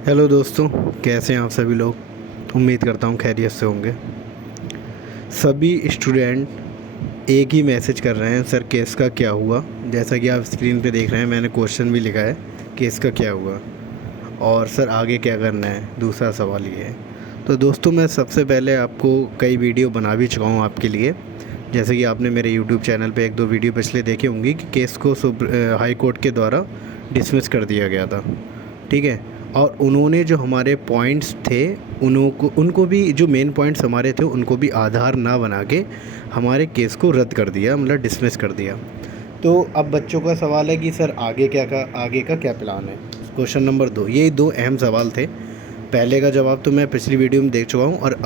Hello दोस्तों, कैसे हैं आप सभी लोग। उम्मीद करता हूँ खैरियत से होंगे। सभी स्टूडेंट एक ही मैसेज कर रहे हैं, सर केस का क्या हुआ। जैसा कि आप स्क्रीन पे देख रहे हैं, मैंने क्वेश्चन भी लिखा है, केस का क्या हुआ और सर आगे क्या करना है। दूसरा सवाल ये है। तो दोस्तों, मैं सबसे पहले आपको कई वीडियो बना भी चुका हूँ आपके लिए। जैसे कि आपने मेरे यूट्यूब चैनल पे एक दो वीडियो पिछले देखे होंगे कि केस को हाई कोर्ट के द्वारा डिसमिस कर दिया गया था, ठीक है। और उन्होंने जो हमारे पॉइंट्स थे, उनको भी, जो मेन पॉइंट्स हमारे थे उनको भी आधार ना बना के हमारे केस को रद्द कर दिया, मतलब डिसमिस कर दिया। तो अब बच्चों का सवाल है कि सर आगे का क्या प्लान है। क्वेश्चन नंबर 2, ये दो अहम सवाल थे। पहले का जवाब तो मैं पिछली वीडियो में देख चुका हूँ और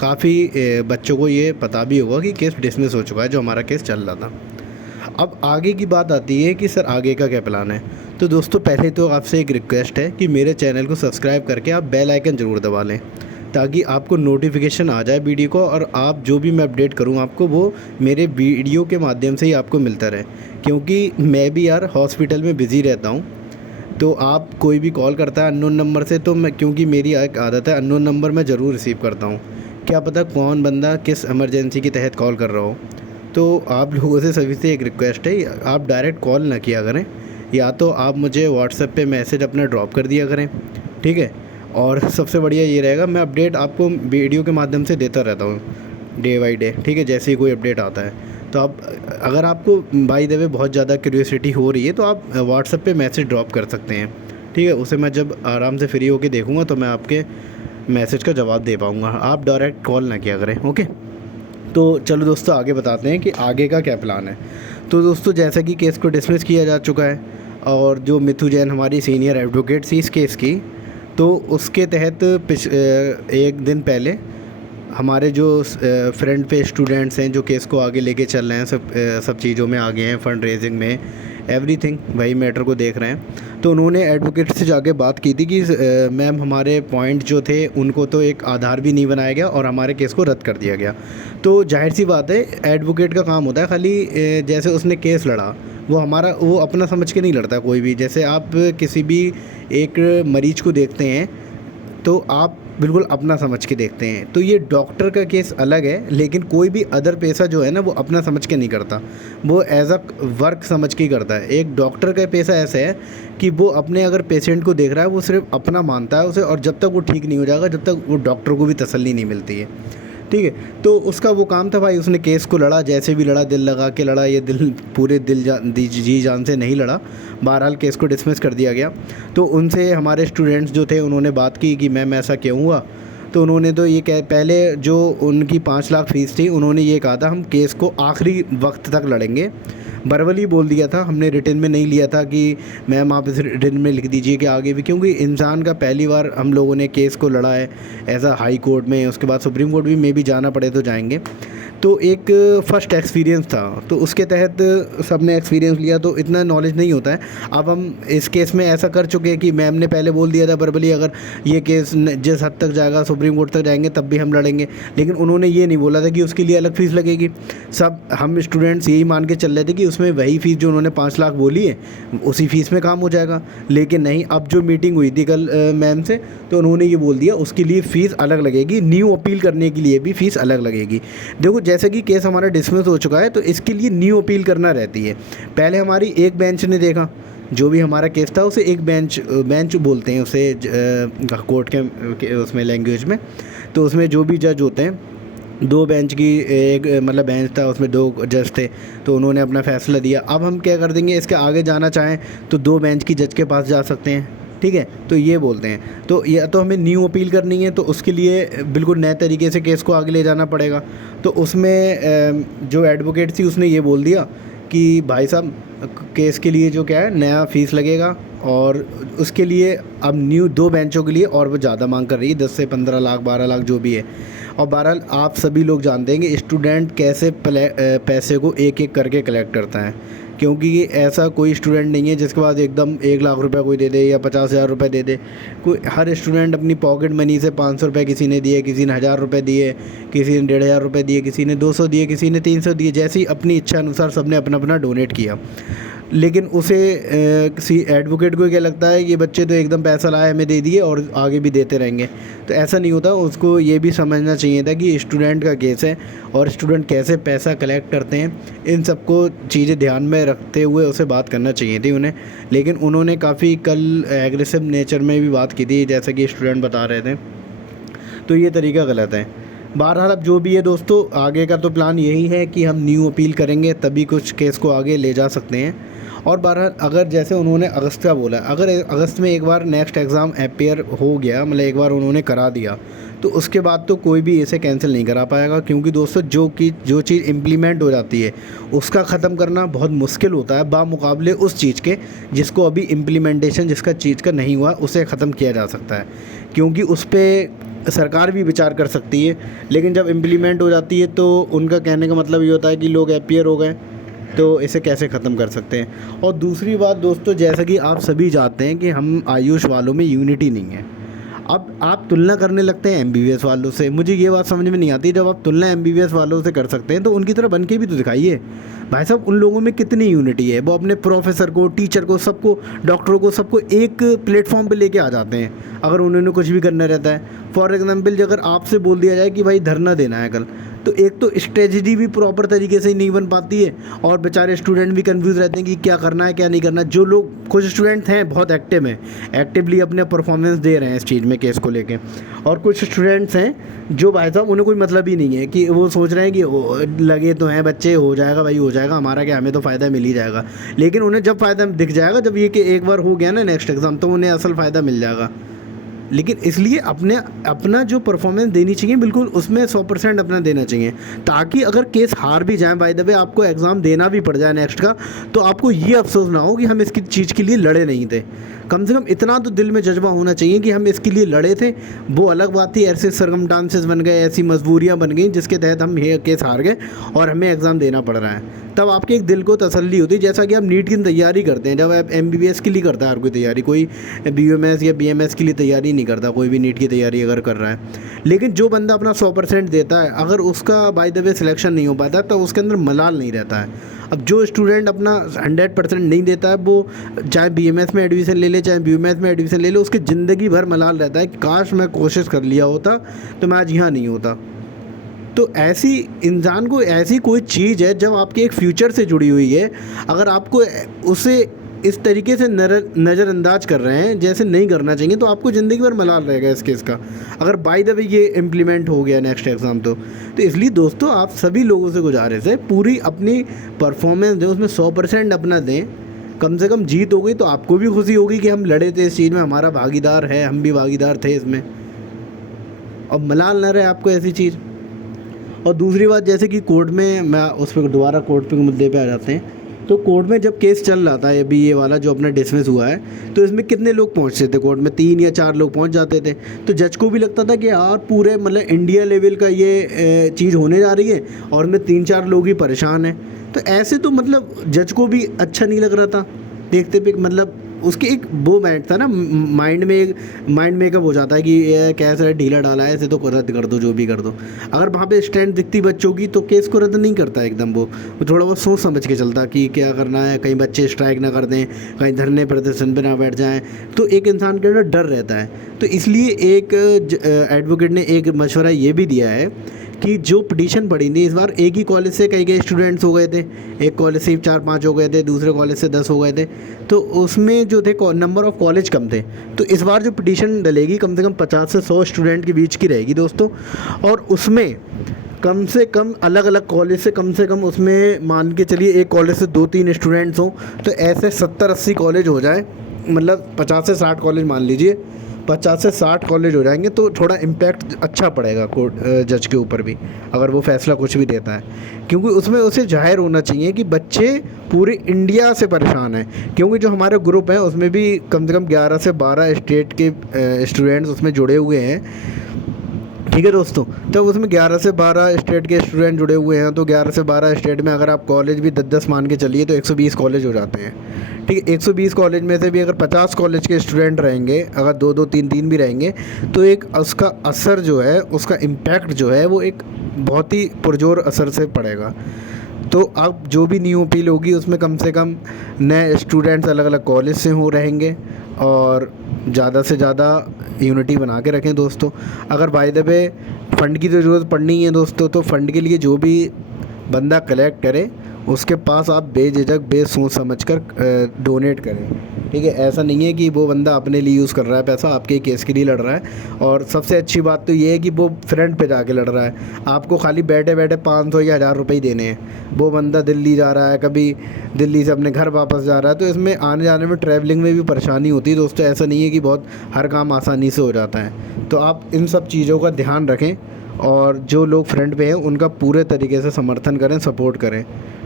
काफ़ी बच्चों को ये पता भी होगा कि केस डिसमिस हो चुका है, जो हमारा केस चल रहा था। अब आगे की बात आती है कि सर आगे का क्या प्लान है। तो दोस्तों, पहले तो आपसे एक रिक्वेस्ट है कि मेरे चैनल को सब्सक्राइब करके आप बेल आइकन ज़रूर दबा लें, ताकि आपको नोटिफिकेशन आ जाए वीडियो को, और आप जो भी मैं अपडेट करूं आपको वो मेरे वीडियो के माध्यम से ही आपको मिलता रहे। क्योंकि मैं भी यार हॉस्पिटल में बिज़ी रहता हूं, तो आप कोई भी कॉल करता है अननोन नंबर से, तो मैं, क्योंकि मेरी एक आदत है, अननोन नंबर मैं ज़रूर रिसीव करता हूँ। क्या पता कौन बंदा किस इमरजेंसी के तहत कॉल कर रहा हो। तो आप लोगों से सभी से एक रिक्वेस्ट है, आप डायरेक्ट कॉल ना किया करें, या तो आप मुझे व्हाट्सएप पे मैसेज अपना ड्रॉप कर दिया करें, ठीक है। और सबसे बढ़िया ये रहेगा, मैं अपडेट आपको वीडियो के माध्यम से देता रहता हूँ डे बाई डे, ठीक है, जैसे ही कोई अपडेट आता है। तो आप, अगर आपको बाय द वे बहुत ज़्यादा क्यूरियोसिटी हो रही है, तो आप व्हाट्सएप पे मैसेज ड्रॉप कर सकते हैं, ठीक है। उसे मैं जब आराम से फ्री होकर देखूँगा तो मैं आपके मैसेज का जवाब दे पाऊँगा। आप डायरेक्ट कॉल ना किया करें, ओके। तो चलो दोस्तों, आगे बताते हैं कि आगे का क्या प्लान है। तो दोस्तों, जैसा कि केस को डिसमिस किया जा चुका है, और जो मिथु जैन हमारी सीनियर एडवोकेट थी इस केस की, तो उसके तहत एक दिन पहले हमारे जो फ्रंट पे स्टूडेंट्स हैं जो केस को आगे लेके चल रहे हैं, सब चीज़ों में आगे हैं, फंड रेजिंग में, एवरीथिंग, वही मैटर को देख रहे हैं। तो उन्होंने एडवोकेट से जाके बात की थी कि मैम, हमारे पॉइंट जो थे उनको तो एक आधार भी नहीं बनाया गया और हमारे केस को रद्द कर दिया गया। तो जाहिर सी बात है, एडवोकेट का काम होता है खाली, जैसे उसने केस लड़ा, वो अपना समझ के नहीं लड़ता कोई भी। जैसे आप किसी भी एक मरीज को देखते हैं तो आप बिल्कुल अपना समझ के देखते हैं। तो ये डॉक्टर का केस अलग है, लेकिन कोई भी अदर पेशा जो है ना, वो अपना समझ के नहीं करता, वो एज अ वर्क समझ के ही करता है। एक डॉक्टर का पेशा ऐसा है कि वो अपने अगर पेशेंट को देख रहा है, वो सिर्फ अपना मानता है उसे, और जब तक वो ठीक नहीं हो जाएगा, जब तक वो डॉक्टर को भी तसल्ली नहीं मिलती है, ठीक है। तो उसका वो काम था भाई, उसने केस को लड़ा, जैसे भी लड़ा, दिल लगा के लड़ा, ये दिल पूरे जी जान से नहीं लड़ा। बहरहाल केस को डिसमिस कर दिया गया। तो उनसे हमारे स्टूडेंट्स जो थे उन्होंने बात की कि मैम ऐसा क्यों हुआ। तो उन्होंने तो ये पहले जो उनकी 5 लाख फ़ीस थी, उन्होंने ये कहा था हम केस को आखिरी वक्त तक लड़ेंगे। वर्बली बोल दिया था, हमने रिटन में नहीं लिया था कि मैम आप इस रिटन में लिख दीजिए कि आगे भी, क्योंकि इंसान का पहली बार हम लोगों ने केस को लड़ा है ऐसा हाई कोर्ट में, उसके बाद सुप्रीम कोर्ट भी मे भी जाना पड़े तो जाएंगे। तो एक फ़र्स्ट एक्सपीरियंस था, तो उसके तहत सब ने एक्सपीरियंस लिया, तो इतना नॉलेज नहीं होता है। अब हम इस केस में ऐसा कर चुके हैं कि मैम ने पहले बोल दिया था वर्बली, अगर ये केस जिस हद तक जाएगा सुप्रीम कोर्ट तक जाएंगे तब भी हम लड़ेंगे, लेकिन उन्होंने ये नहीं बोला था कि उसके लिए अलग फ़ीस लगेगी। सब हम स्टूडेंट्स यही मान के चल रहे थे कि उसमें वही फ़ीस जो उन्होंने 5 लाख बोली है उसी फ़ीस में काम हो जाएगा। लेकिन नहीं, अब जो मीटिंग हुई थी कल मैम से, तो उन्होंने ये बोल दिया उसके लिए फ़ीस अलग लगेगी, न्यू अपील करने के लिए भी फ़ीस अलग लगेगी। देखो, जैसे कि केस हमारा डिसमिस हो चुका है, तो इसके लिए न्यू अपील करना रहती है। पहले हमारी एक बेंच ने देखा, जो भी हमारा केस था उसे एक बेंच बोलते हैं उसे कोर्ट के उसमें लैंग्वेज में। तो उसमें जो भी जज होते हैं, 2 बेंच की एक मतलब बेंच था, उसमें 2 जज थे, तो उन्होंने अपना फ़ैसला दिया। अब हम क्या कर देंगे, इसके आगे जाना चाहें तो 2 बेंच की जज के पास जा सकते हैं, ठीक है। तो ये बोलते हैं, तो या तो हमें न्यू अपील करनी है, तो उसके लिए बिल्कुल नए तरीके से केस को आगे ले जाना पड़ेगा। तो उसमें जो एडवोकेट थी उसने ये बोल दिया कि भाई साहब, केस के लिए जो क्या है नया फ़ीस लगेगा, और उसके लिए अब न्यू 2 बेंचों के लिए और वो ज़्यादा मांग कर रही है, 10 से 15 लाख, 12 लाख जो भी है। और बहरहाल आप सभी लोग जानते हैं कि स्टूडेंट कैसे पैसे को एक एक करके कलेक्ट करता है, क्योंकि ये ऐसा कोई स्टूडेंट नहीं है जिसके पास एकदम 1 लाख रुपया कोई दे दे या 50,000 रुपये दे दे। कोई, हर स्टूडेंट अपनी पॉकेट मनी से 500 रुपये किसी ने दिए, किसी ने 1000 रुपये दिए, किसी ने 1500 रुपये दिए, किसी ने 200 दिए, किसी ने 300 दिए, जैसी अपनी इच्छा अनुसार सब ने अपना अपना डोनेट किया। लेकिन उसे किसी एडवोकेट को क्या लगता है ये बच्चे तो एकदम पैसा लाए हमें दे दिए और आगे भी देते रहेंगे। तो ऐसा नहीं होता, उसको ये भी समझना चाहिए था कि स्टूडेंट का केस है और स्टूडेंट कैसे पैसा कलेक्ट करते हैं, इन सबको चीज़ें ध्यान में रखते हुए उसे बात करना चाहिए थी उन्हें। लेकिन उन्होंने काफ़ी कल एग्रेसिव नेचर में भी बात की थी, जैसा कि स्टूडेंट बता रहे थे। तो ये तरीका गलत है। बहरहाल अब जो भी है दोस्तों, आगे का तो प्लान यही है कि हम न्यू अपील करेंगे, तभी कुछ केस को आगे ले जा सकते हैं। और बहरहाल अगर जैसे उन्होंने अगस्त का बोला, अगर अगस्त में एक बार नेक्स्ट एग्ज़ाम अपेयर हो गया, मतलब एक बार उन्होंने करा दिया, तो उसके बाद तो कोई भी इसे कैंसिल नहीं करा पाएगा। क्योंकि दोस्तों जो चीज़ इम्प्लीमेंट हो जाती है उसका ख़त्म करना बहुत मुश्किल होता है, बामुकाबले उस चीज़ के जिसको अभी इम्प्लीमेंटेशन जिसका चीज़ का नहीं हुआ उसे ख़त्म किया जा सकता है। क्योंकि उस पर सरकार भी विचार कर सकती है, लेकिन जब इम्प्लीमेंट हो जाती है तो उनका कहने का मतलब ये होता है कि लोग अपेयर हो गए तो इसे कैसे ख़त्म कर सकते हैं। और दूसरी बात दोस्तों, जैसा कि आप सभी जानते हैं कि हम आयुष वालों में यूनिटी नहीं है। अब आप तुलना करने लगते हैं एमबीबीएस वालों से, मुझे ये बात समझ में नहीं आती। जब आप तुलना एमबीबीएस वालों से कर सकते हैं तो उनकी तरह बन के भी तो दिखाइए। भाई साहब, उन लोगों में कितनी यूनिटी है, वो अपने प्रोफेसर को, टीचर को, सबको, डॉक्टरों को, सबको एक प्लेटफॉर्म पे लेके आ जाते हैं अगर उन्होंने कुछ भी करना रहता है। फॉर एग्जांपल, अगर आपसे बोल दिया जाए कि भाई धरना देना है कल, तो एक तो स्ट्रेटजी भी प्रॉपर तरीके से नहीं बन पाती है और बेचारे स्टूडेंट भी कंफ्यूज रहते हैं कि क्या करना है क्या नहीं करना। जो लोग, कुछ स्टूडेंट हैं बहुत एक्टिव हैं, एक्टिवली अपने परफॉर्मेंस दे रहे हैं इस चीज़ में, केस को लेके, और कुछ स्टूडेंट्स हैं जो भाई साहब उन्हें कोई मतलब ही नहीं है, कि वो सोच रहे हैं कि लगे तो हैं बच्चे, हो जाएगा भाई, हो जाएगा, हमारा क्या, हमें तो फ़ायदा मिल ही जाएगा। लेकिन उन्हें जब फ़ायदा दिख जाएगा, जब ये कि एक बार हो गया ना नेक्स्ट एग्ज़ाम, तो उन्हें असल फ़ायदा मिल जाएगा। लेकिन इसलिए अपना जो परफॉर्मेंस देनी चाहिए बिल्कुल उसमें 100% अपना देना चाहिए, ताकि अगर केस हार भी जाए, बाय द वे आपको एग्ज़ाम देना भी पड़ जाए नेक्स्ट का, तो आपको ये अफसोस ना हो कि हम इसकी चीज़ के लिए लड़े नहीं थे। कम से कम इतना तो दिल में जज्बा होना चाहिए कि हम इसके लिए लड़े थे। वो अलग बात थी, ऐसे सरकमस्टांसेस बन गए, ऐसी मजबूरियाँ बन गई जिसके तहत हम ये केस हार गए और हमें एग्ज़ाम देना पड़ रहा है। तब आपके एक दिल को तसल्ली होती है, जैसा कि आप नीट की तैयारी करते हैं। जब आप एमबीबीएस के लिए करता है हर कोई तैयारी, कोई बीयूएमएस या बीएमएस के लिए तैयारी नहीं करता, कोई भी नीट की तैयारी अगर कर रहा है। लेकिन जो बंदा अपना 100% देता है, अगर उसका बाय द वे सिलेक्शन नहीं हो पाता तो उसके अंदर मलाल नहीं रहता है। अब जो स्टूडेंट अपना 100% नहीं देता है, वो चाहे बीएमएस में एडमिशन ले ले, चाहे बीयूएमएस में एडमिशन ले ले, उसकी ज़िंदगी भर मलाल रहता है कि काश मैं कोशिश कर लिया होता तो मैं आज यहाँ नहीं होता। तो ऐसी इंसान को ऐसी कोई चीज़ है जब आपके एक फ्यूचर से जुड़ी हुई है, अगर आपको उसे इस तरीके से नज़रअंदाज कर रहे हैं जैसे नहीं करना चाहिए, तो आपको ज़िंदगी भर मलाल रहेगा इस केस का, अगर बाय द वे ये इम्प्लीमेंट हो गया नेक्स्ट एग्ज़ाम तो इसलिए दोस्तों, आप सभी लोगों से गुजारिश है, पूरी अपनी परफॉर्मेंस दें, उसमें 100% अपना दें। कम से कम जीत हो गई तो आपको भी खुशी होगी कि हम लड़े थे इस चीज़ में, हमारा भागीदार है, हम भी भागीदार थे इसमें, और मलाल ना रहे आपको ऐसी चीज़। और दूसरी बात, जैसे कि कोर्ट में, मैं उस पर दोबारा कोर्ट के मुद्दे पे आ जाते हैं, तो कोर्ट में जब केस चल रहा था अभी ये वाला जो अपना डिसमिस हुआ है, तो इसमें कितने लोग पहुंचते थे कोर्ट में, 3 या 4 लोग पहुंच जाते थे। तो जज को भी लगता था कि यार पूरे मतलब इंडिया लेवल का ये चीज़ होने जा रही है और में 3-4 लोग ही परेशान हैं। तो ऐसे तो मतलब जज को भी अच्छा नहीं लग रहा था देखते पे, मतलब उसके एक वो बैठता ना माइंड मेकअप हो जाता है कि ये कैसे ढीला डाला है, इसे तो रद्द कर दो, जो भी कर दो। अगर वहाँ पे स्टैंड दिखती बच्चों की तो केस को रद्द नहीं करता एकदम, वो थोड़ा बहुत सोच समझ के चलता कि क्या करना है, कहीं बच्चे स्ट्राइक ना कर दें, कहीं धरने प्रदर्शन पे ना बैठ जाएं, तो एक इंसान के अंदर डर रहता है। तो इसलिए एक एडवोकेट ने एक मशवरा ये भी दिया है कि जो पिटीशन पड़ी थी इस बार, एक ही कॉलेज से कई स्टूडेंट्स हो गए थे, एक कॉलेज से 4-5 हो गए थे, दूसरे कॉलेज से 10 हो गए थे, तो उसमें जो थे नंबर ऑफ़ कॉलेज कम थे। तो इस बार जो पिटीशन डलेगी कम से कम 50 से 100 स्टूडेंट के बीच की रहेगी दोस्तों, और उसमें कम से कम अलग अलग कॉलेज से कम उसमें मान के चलिए एक कॉलेज से 2-3 स्टूडेंट्स हों, तो ऐसे 70-80 कॉलेज हो जाए, मतलब 50 से 60 कॉलेज मान लीजिए, 50 से 60 कॉलेज हो जाएंगे, तो थोड़ा इम्पैक्ट अच्छा पड़ेगा कोर्ट जज के ऊपर भी, अगर वो फैसला कुछ भी देता है। क्योंकि उसमें उसे जाहिर होना चाहिए कि बच्चे पूरे इंडिया से परेशान हैं, क्योंकि जो हमारे ग्रुप है उसमें भी कम से कम 11 से 12 स्टेट के स्टूडेंट्स उसमें जुड़े हुए हैं। ठीक है दोस्तों, तो उसमें 11 से 12 स्टेट के स्टूडेंट जुड़े हुए हैं, तो 11 से 12 स्टेट में अगर आप कॉलेज भी 10-10 मान के चलिए तो 120 कॉलेज हो जाते हैं। ठीक है, 120 कॉलेज में से भी अगर 50 कॉलेज के स्टूडेंट रहेंगे, अगर 2-2, 3-3 भी रहेंगे, तो एक उसका असर जो है, उसका इम्पैक्ट जो है वो एक बहुत ही पुरजोर असर से पड़ेगा। तो अब जो भी न्यू अपील होगी उसमें कम से कम नए स्टूडेंट्स अलग अलग कॉलेज से हो रहेंगे और ज़्यादा से ज़्यादा यूनिटी बना के रखें दोस्तों। अगर बाय द वे फ़ंड की तो ज़रूरत पड़नी है दोस्तों, तो फ़ंड के लिए जो भी बंदा कलेक्ट करे उसके पास आप बेझिझक बेसोच समझ कर डोनेट करें, ठीक है। ऐसा नहीं है कि वो बंदा अपने लिए यूज़ कर रहा है पैसा, आपके केस के लिए लड़ रहा है। और सबसे अच्छी बात तो ये है कि वो फ्रंट पे जाके लड़ रहा है, आपको खाली बैठे बैठे 500 या 1000 रुपये ही देने हैं। वो बंदा दिल्ली जा रहा है, कभी दिल्ली से अपने घर वापस जा रहा है, तो इसमें आने जाने में ट्रैवलिंग में भी परेशानी होती है दोस्तों। ऐसा नहीं है कि बहुत हर काम आसानी से हो जाता है। तो आप इन सब चीज़ों का ध्यान रखें और जो लोग फ्रंट पे हैं उनका पूरे तरीके से समर्थन करें, सपोर्ट करें,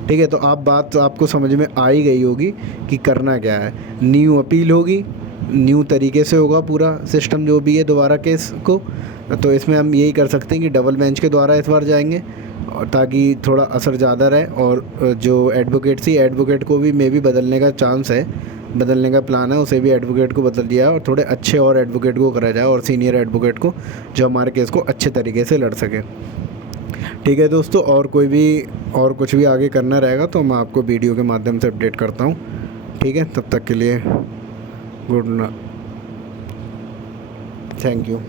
ठीक है। तो बात तो आपको समझ में आ ही गई होगी कि करना क्या है। न्यू अपील होगी, न्यू तरीके से होगा पूरा सिस्टम जो भी है दोबारा केस को। तो इसमें हम यही कर सकते हैं कि डबल बेंच के द्वारा इस बार जाएंगे, और ताकि थोड़ा असर ज़्यादा रहे। और जो एडवोकेट को भी मे भी बदलने का चांस है, बदलने का प्लान है, उसे भी एडवोकेट को बदल दिया है और थोड़े अच्छे और एडवोकेट को करा जाए, और सीनियर एडवोकेट को, जो हमारे केस को अच्छे तरीके से लड़ सके, ठीक है दोस्तों। और कुछ भी आगे करना रहेगा तो मैं आपको वीडियो के माध्यम से अपडेट करता हूँ, ठीक है। तब तक के लिए गुड नाइट, थैंक यू।